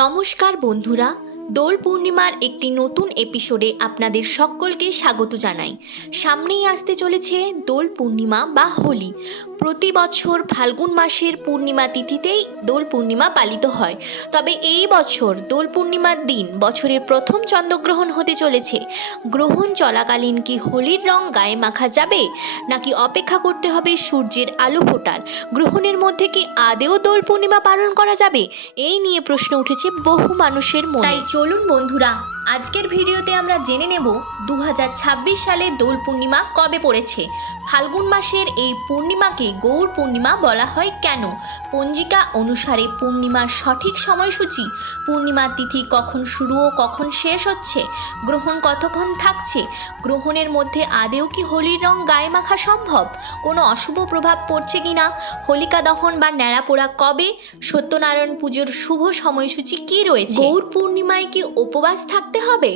নমস্কার বন্ধুরা, দোল পূর্ণিমার একটি নতুন এপিসোডে আপনাদের সকলকে স্বাগত জানাই। সামনেই আসতে চলেছে দোল পূর্ণিমা বা হোলি। প্রতি বছর ফাল্গুন মাসের পূর্ণিমা তিথিতেই দোল পূর্ণিমা পালিত হয়। তবে এই বছর দোল পূর্ণিমার দিন বছরের প্রথম চন্দ্রগ্রহণ হতে চলেছে। গ্রহণ চলাকালীন কি হোলির রং গায়ে মাখা যাবে, নাকি অপেক্ষা করতে হবে সূর্যের আলো ফোটার? গ্রহণের মধ্যে কি আদেও দোল পূর্ণিমা পালন করা যাবে? এই নিয়ে প্রশ্ন উঠেছে বহু মানুষের মনে। তাই চলুন বন্ধুরা, আজকের ভিডিওতে আমরা জেনে নেব 2026 সালে দোল পূর্ণিমা কবে পড়েছে। ফাল্গুন মাসের এই পূর্ণিমাকে গৌর পূর্ণিমা বলা হয় কেন? পঞ্জিকা অনুসারে পূর্ণিমার সঠিক সময়সূচি, পূর্ণিমার তিথি কখন শুরু ও কখন শেষ হচ্ছে, গ্রহণ কতক্ষণ থাকছে, গ্রহণের মধ্যে আদেও কি হোলির রং গায়ে মাখা সম্ভব, কোনো অশুভ প্রভাব পড়ছে কিনা, হোলিকা দহন বা ন্যাড়াপোড়া কবে, সত্যনারায়ণ পুজোর শুভ সময়সূচি কি রয়েছে, গৌর পূর্ণিমায় কি উপবাস থাকতে হবে,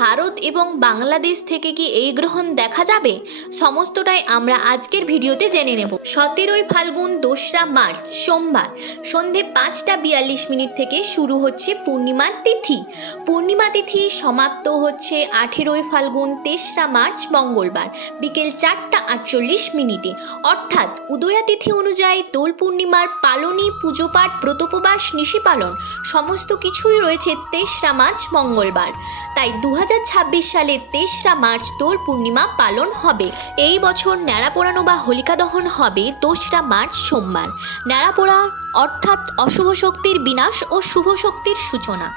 ভারত এবং বাংলাদেশ থেকে কি এই গ্রহণ দেখা যাবে, সমস্তটাই আমরা আজকের ভিডিওতে জেনে নেব। 17ই ফাল্গুন 2রা মার্চ সোমবার সন্ধে 5:42 থেকে শুরু হচ্ছে পূর্ণিমার তিথি। পূর্ণিমা তিথি সমাপ্ত হচ্ছে 18ই ফাল্গুন 3রা মার্চ মঙ্গলবার বিকেল 4:48। অর্থাৎ উদয়া তিথি অনুযায়ী দোল পূর্ণিমার পালনী, পুজো পাঠ, ব্রতোপবাস, নিশি পালন সমস্ত কিছুই রয়েছে 3রা মার্চ মঙ্গলবার। তাই 2026 সালে 3রা মার্চ দোল পূর্ণিমা পালন হবে। এই বছর ন্যাড়া পোড়ানো বা হোলিকা দহন হবে 2রা মার্চ সোমবার। ন্যাড়া পোড়া অর্থাৎ অশুভ শক্তির বিনাশ ও শুভ শক্তির সূচনা।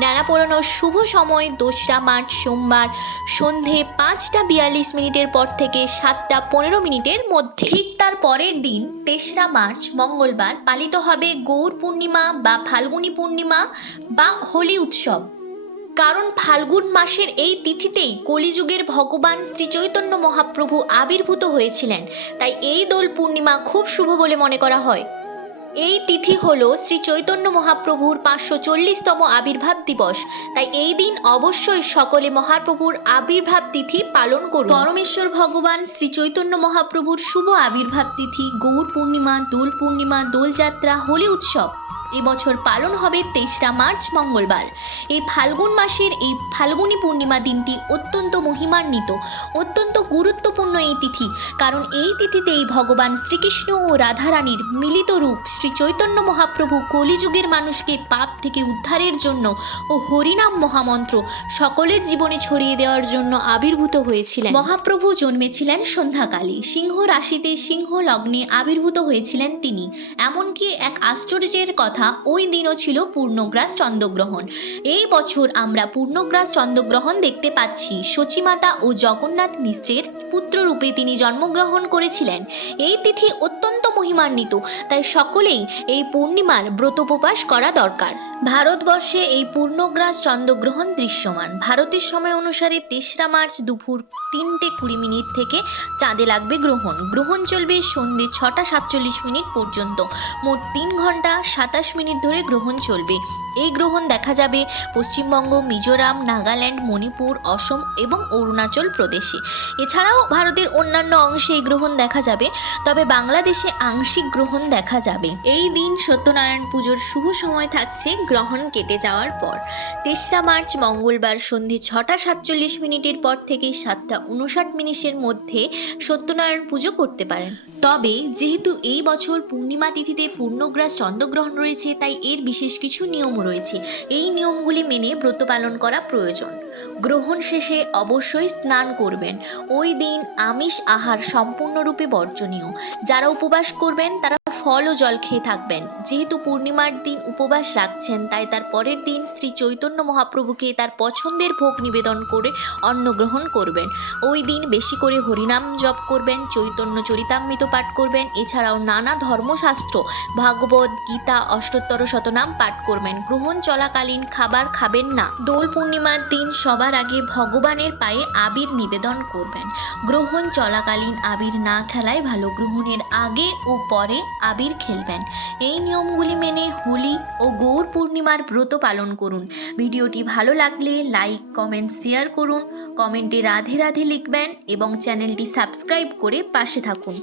ন্যাড়া পোড়ানোর শুভ সময় 2রা মার্চ সোমবার সন্ধে 5:42 পর থেকে 7:15 মধ্যে। ঠিক তার পরের দিন 3রা মার্চ মঙ্গলবার পালিত হবে গৌর পূর্ণিমা বা ফাল্গুনী পূর্ণিমা বা হোলি উৎসব। কারণ ফাল্গুন মাসের এই তিথিতেই কলিযুগের ভগবান শ্রী চৈতন্য মহাপ্রভু আবির্ভূত হয়েছিলেন। তাই এই দোল পূর্ণিমা খুব শুভ বলে মনে করা হয়। এই তিথি হলো শ্রী চৈতন্য মহাপ্রভুর 540তম আবির্ভাব দিবস। তাই এই দিন অবশ্যই সকলে মহাপ্রভুর আবির্ভাব তিথি পালন করুন। পরমেশ্বর ভগবান শ্রী চৈতন্য মহাপ্রভুর শুভ আবির্ভাব তিথি গৌর পূর্ণিমা, দোল পূর্ণিমা, দোলযাত্রা, হোলি উৎসব এবছর পালন হবে 3রা মার্চ মঙ্গলবার। এই ফাল্গুন মাসের এই ফাল্গুনী পূর্ণিমা দিনটি অত্যন্ত মহিমান্বিত, অত্যন্ত গুরুত্বপূর্ণ এই তিথি। কারণ এই তিথিতেই ভগবান শ্রীকৃষ্ণ ও রাধারানীর মিলিত রূপ শ্রী চৈতন্য মহাপ্রভু কলিযুগের মানুষকে পাপ থেকে উদ্ধারের জন্য ও হরিনাম মহামন্ত্র সকলের জীবনে ছড়িয়ে দেওয়ার জন্য আবির্ভূত হয়েছিলেন। মহাপ্রভু জন্মেছিলেন সন্ধ্যাকালে, সিংহ রাশিতে সিংহ লগ্নে আবির্ভূত হয়েছিলেন তিনি। এমনকি এক আশ্চর্যের কথা, ওই দিনও ছিল পূর্ণগ্রাস চন্দ্রগ্রহণ। এই বছর আমরা পূর্ণগ্রাস চন্দ্রগ্রহণ দেখতে পাচ্ছি। সচিমাতা ও জগন্নাথ মিশ্রের পুত্র রূপে তিনি জন্মগ্রহণ করেছিলেন। এই তিথি অত্যন্ত মহিমান্বিত, তাই সকলেই এই পূর্ণিমার ব্রতোপবাস করা দরকার। ভারতবর্ষে এই পূর্ণগ্রাস চন্দ্রগ্রহণ দৃশ্যমান। ভারতের সময় অনুসারে 3রা মার্চ দুপুর 3:20 থেকে চাঁদে লাগবে গ্রহণ। গ্রহণ চলবে সন্ধ্যে 6:47 পর্যন্ত। মোট 3 ঘন্টা 27 মিনিট ধরে গ্রহণ চলবে। এই গ্রহণ দেখা যাবে পশ্চিমবঙ্গ, মিজোরাম, নাগাল্যান্ড, মণিপুর, অসম এবং অরুণাচল প্রদেশে। এছাড়াও ভারতের অন্যান্য অংশে এই গ্রহণ দেখা যাবে, তবে বাংলাদেশে আংশিক গ্রহণ দেখা যাবে। এই দিন সত্যনারায়ণ পুজোর শুভ সময় থাকছে গ্রহণ কেটে যাওয়ার পর। 3রা মার্চ মঙ্গলবার সন্ধে 6:47 পর থেকে 7:59 মধ্যে সত্যনারায়ণ পুজো করতে পারেন। তবে যেহেতু এই বছর পূর্ণিমা তিথিতে পূর্ণগ্রাস চন্দ্রগ্রহণ রয়েছে, তাই এর বিশেষ কিছু নিয়ম রয়েছে। এই নিয়মগুলি মেনে ব্রত পালন করা প্রয়োজন। গ্রহণ শেষে অবশ্যই স্নান করবেন। ওই দিন আমিষ আহার সম্পূর্ণরূপে বর্জনীয়। যারা উপবাস করবেন তারা ফল ও জল খেয়ে থাকবেন। যেহেতু পূর্ণিমার দিন উপবাস রাখছেন, তাই তার পরের দিন শ্রী চৈতন্য মহাপ্রভুকে তার পছন্দের ভোগ নিবেদন করে অন্ন গ্রহণ করবেন। ওই দিন বেশি করে হরিনাম জপ করবেন, চৈতন্য চরিতামৃত পাঠ করবেন। এছাড়াও নানা ধর্মশাস্ত্র, ভাগবত গীতা, অষ্টোত্তর শতনাম পাঠ করবেন। গ্রহণ চলাকালীন খাবার খাবেন না। দোল পূর্ণিমার দিন সবার আগে ভগবানের পায়ে আবির নিবেদন করবেন। গ্রহণ চলাকালীন আবির না খেলাই ভালো। গ্রহণের আগে ও পরে আবির খেলবেন। এই নিয়মগুলি মেনে হোলি ও গৌর পূর্ণিমার ব্রত পালন করুন। ভিডিওটি ভালো লাগলে লাইক, কমেন্ট, শেয়ার করুন। কমেন্টে রাধে রাধে লিখবেন এবং চ্যানেলটি সাবস্ক্রাইব করে পাশে থাকুন।